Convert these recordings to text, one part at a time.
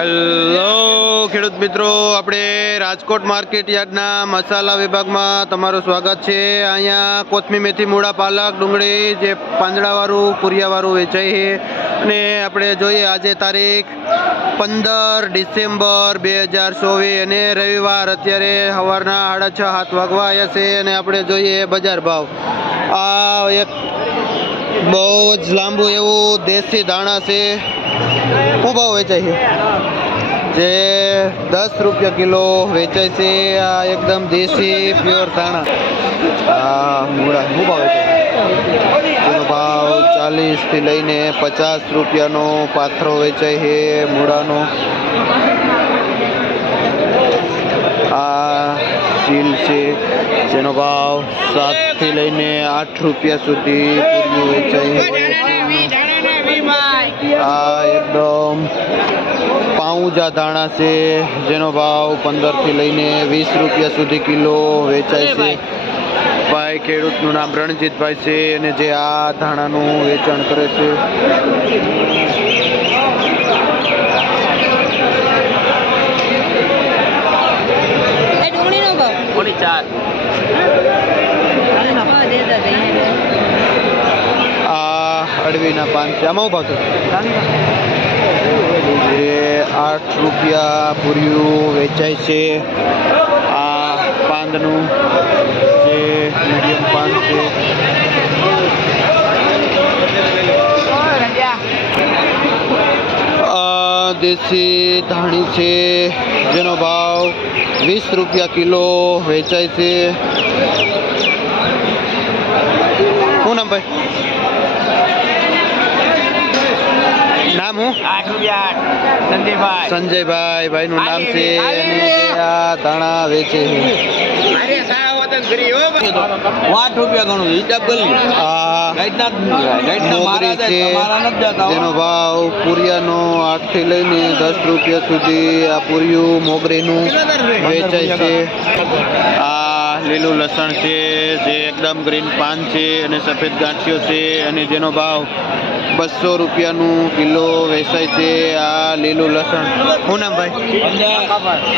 Hello ખેડૂત મિત્રો, આપણે રાજકોટ માર્કેટ યાર્ડના મસાલા વિભાગમાં તમારું સ્વાગત છે। અહીંયા કોથમી મેથી મૂળા પાલક ડુંગળી જે પાંદડાવાળું કુરિયાવાળું વેચાય છે અને આપણે જોઈએ આજે તારીખ 15 ડિસેમ્બર 2024 અને રવિવાર। અત્યારે સવારના 6:30-7 વાગવા આવ્યા છે અને આપણે જોઈએ બજાર ભાવ। આ એક બહુ જ લાંબુ એવું દેશી ધાણા છે। શું ભાવ વેચાય છે? જે 10 રૂપિયા કિલો વેચાય છે। આ એકદમ દેશી પ્યોર ધાણા। આ મૂળા શું ભાવ વેચાય? જેનો ભાવ 40 થી લઈને 50 રૂપિયાનો પાથરો વેચાય છે મૂળાનો। આ સીલ છે જેનો ભાવ 7 થી લઈને 8 રૂપિયા સુધી પૂર્યું વેચાય છે। આ એકદમ પાઉંજા ધાણા છે જેનો ભાવ 15 થી લઈને 20 રૂપિયા સુધી કિલો વેચાય છે। ભાઈ ખેડૂતનું નામ રણજીતભાઈ છે અને જે આ ધાણાનું વેચાણ કરે છે। આ અડવીના પાન છે। આમાં ભાવ જે 8 રૂપિયા પૂર્યું વેચાય છે। આ પાંદનું જે મીડિયમ પાન છે। દેશી ધાણી છે જેનો ભાવ 20 રૂપિયા કિલો વેચાય છે। શું નામ ભાઈ? નામ હું? સંજયભાઈ ભાઈનું નામ છે અને આ ધાણા વેચે છે। 8 રૂપિયા ગણું હિસાબ કરી। મોગરી છે જેનો ભાવ પૂરિયાનો 8 થી લઈને 10 રૂપિયા સુધી આ પૂરિયું મોગરીનું વેચાય છે। આ લીલું લસણ છે જે એકદમ ગ્રીન પાન છે અને સફેદ ગાંઠિયો છે અને જેનો ભાવ 200 રૂપિયાનું કિલો વેચાય છે। આ લીલું લસણ શું નામ ભાઈ?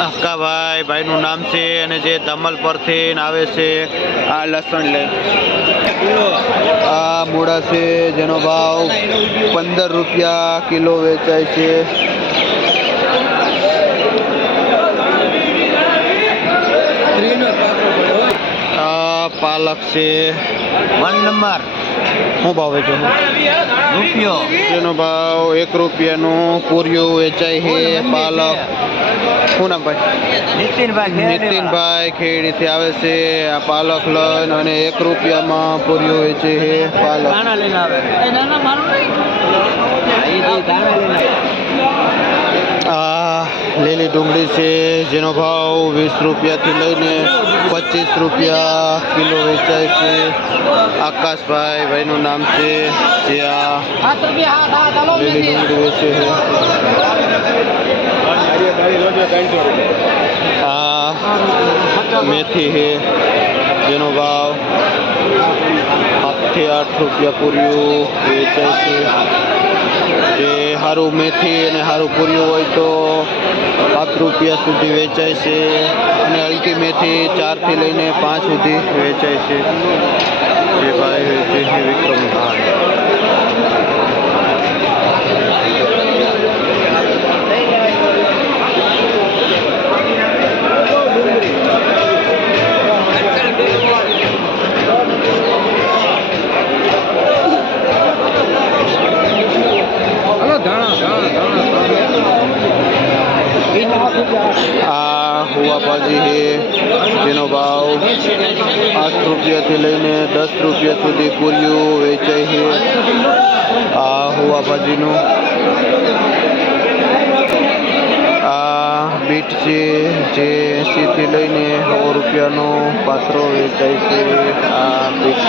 અક્કાભાઈ ભાઈનું નામ છે અને જે ધમલ પરથી આવે છે આ લસણ લે। આ મૂળા છે જેનો ભાવ 15 રૂપિયા કિલો વેચાય છે। આ પાલક છે 1 નંબર। શું ભાવ વેચો? રૂપિયો જેનો ભાવ 1 રૂપિયાનું પૂર્યું વેચાય છે પાલક। શું નામ ભાઈ? નીતિનભાઈ ખેડીથી આવે છે। આ પાલક લઈને અને 1 રૂપિયામાં પૂર્યું વેચે છે પાલક। આ લીલી ડુંગળી છે જેનો ભાવ 20 રૂપિયાથી લઈને 25 રૂપિયા કિલો વેચાય છે। આકાશભાઈ ભાઈનું નામ છે જે આ લીલી ડુંગળી વેચે છે। આ મેથી છે જેનો ભાવ 7 થી 8 રૂપિયા પૂર્યું વેચાય છે। જે સારું મેથી અને સારું પૂર્યું હોય તો 7 રૂપિયા સુધી વેચાય છે અને હલકી મેથી 4 થી લઈને 5 સુધી વેચાય છે। જે ભાઈ વેચે છે વિક્રમભાઈ। આ હુવા ભાજી છે જેનો ભાવ 8 રૂપિયાથી લઈને 10 રૂપિયા સુધી પૂર્યું વેચાય છે। આ હુવા ભાજીનું આ બીટ છે જે 80 થી લઈને 100 રૂપિયાનો પાથરો વેચાય છે। આ બીટ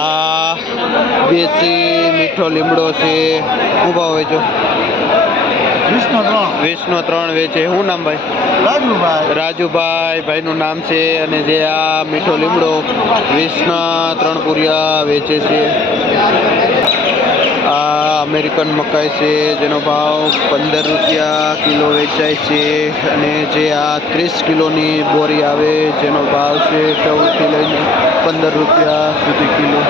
આ દેશી મીઠો લીમડો છે। શું ભાવ વેચો? 20 3 વેચે। શું નામ ભાઈ? રાજુભાઈ ભાઈનું નામ છે અને જે આ મીઠો લીમડો 20 3 પૂરિયા વેચે છે। આ અમેરિકન મકાઈ છે જેનો ભાવ 15 રૂપિયા કિલો વેચાય છે અને જે આ 30 કિલોની બોરી આવે જેનો ભાવ છે 14 થી લઈને 15 રૂપિયા સુધી કિલો.